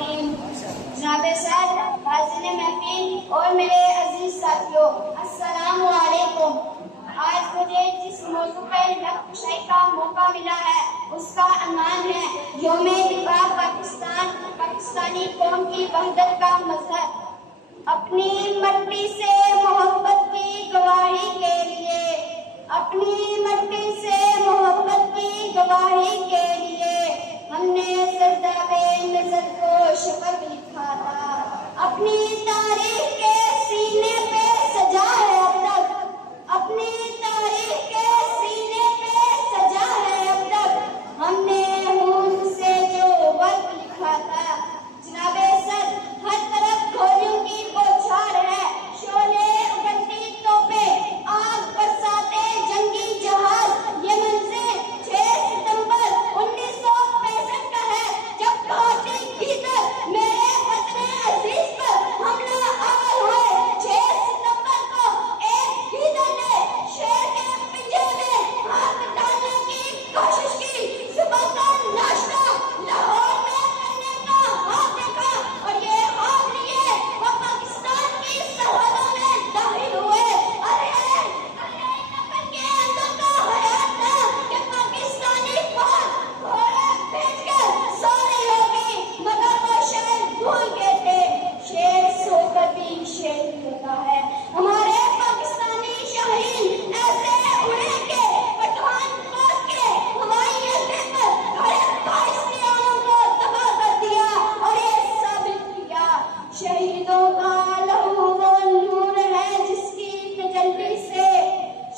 रहीम। जनाबे सर, हाज़िर महफिल और मेरे अजीज साथियों, अस्सलामु अलैकुम। आज मुझे जिस मौजू पर लफ्ज़ का मौका मिला है उसका अनवान है यौमे दिफा पाकिस्तान, पाकिस्तानी कौम की वहदत का मजहर। अपनी मट्टी से मोहब्बत की गवाही के लिए, अपनी मट्टी से मोहब्बत की गवाही के लिए हमने सरदाबे नजर को शफक लिखा था। अपनी तारीख के सीने पे सजा है अब तक, अपनी तारीख के सीने पे सजा है अब तक हमने खून से जो वक्त लिखा था। जनाबे सर, हर तरफ गोलियों की बौछार है, शोले उगलती तोपें, आग बरसाते जंगी जहाज। ये मंजर 6 सितंबर 1965 का है, जब भारतीय भीतर मेरे वतन अजीज पर हमला आवर हुए। 6 सितंबर को एक भीतर ने शेर के पिंजरे में हाथ डालने की कोशिश की। सुबह का नाश्ता लाहौर में करने का हाथ देखा और ये हाथ लिए वो पाकिस्तान की सरहदों में दाखिल हुए। अरे नफर के अंदर का हयात था कि पाकिस्तानी फौज घोड़े भेजकर सो रही होगी, मगर वो शायद भूल गए थे शेर सोकर भी शेर होता है। हमारे पाकिस्तानी शाहीन ऐसे उड़े के पठानकोट के हवाई अड्डे पर खड़े पाकिस्तानियों को तबाह कर दिया और ये साबित किया शहीदों का लहू वो नूर है जिसकी तजल्ली से,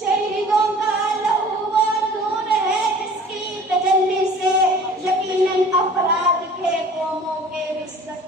शहीदों का लहू वो नूर है जिसकी तजल्ली से यकीनन अफराद के कौमों के रिश्ते